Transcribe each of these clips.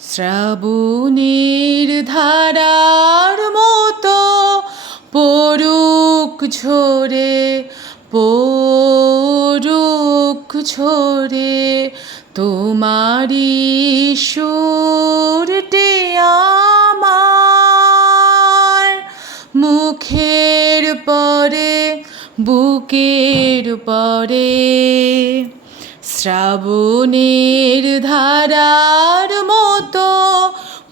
শ্রাবণের ধারার মতো পড়ুক ঝরে, পড়ুক ঝরে তোমারি সুরটি আমার। মুখের পরে বুকের পরে শ্রাবণের ধারার মতো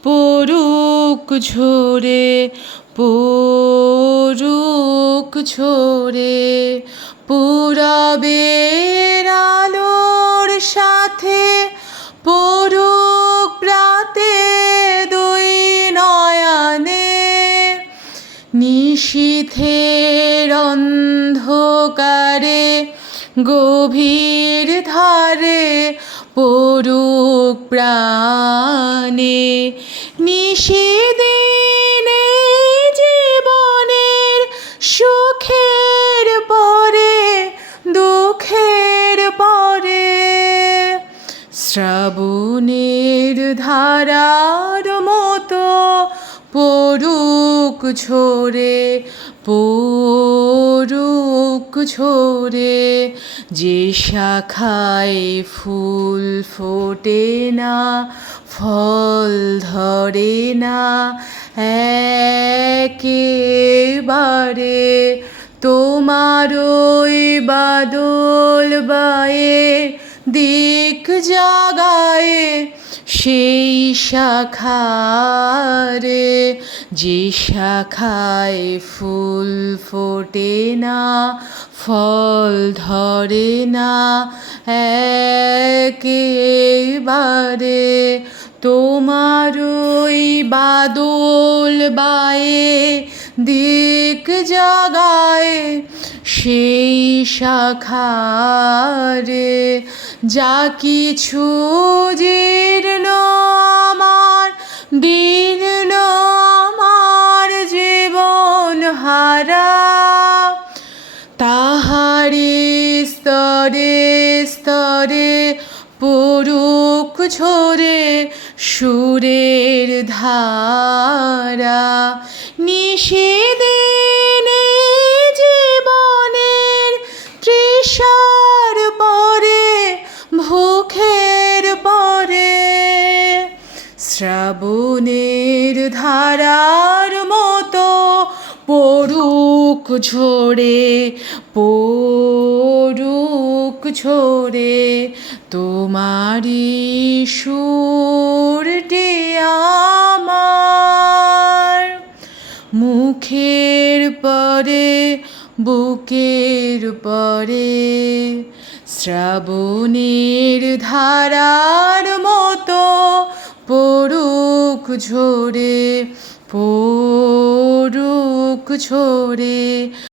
পড়ুক ঝরে, পড়ুক ঝরে পূরবের আলোর সাথে পড়ুক প্রাতে দুই নয়নে। নিশীথের অন্ধকারে গভীর ধারে পড়ুক প্রাণে। নিশিদিনে জীবনের সুখের পরে দুঃখের পরে শ্রাবণের ধারার মতো পড়ুক ঝরে, পড়ুক ঝরে। যে শাখায় ফুল ফোটে না, ফল ধরে না একেবারে, তোমারই বাদল বায়ে দিক জাগায়ে সেই শাখারে। যে শাখায় ফুল ফোটে না, ফল ধরে না একেবারে, তোমারই বাদল বায়ে দিক জাগায়ে সেই শাখারে। যা কিছু জীর্ণ আমার, দীর্ণ আমার জীবন হারা, তাহারি স্তরে স্তরে পড়ুক ঝরে সুরের ধারা। নিশিদিনে জীবনের তৃষার পরে ভুখের পরে শ্রাবণের ধারার মতো পড়ুক ঝরে, পড়ুক ঝরে তোমারি সুরটি আমার। মুখের পরে বুকের পরে শ্রাবণের ধারার মতো পড়ুক ঝরে, পড়ুক ঝরে।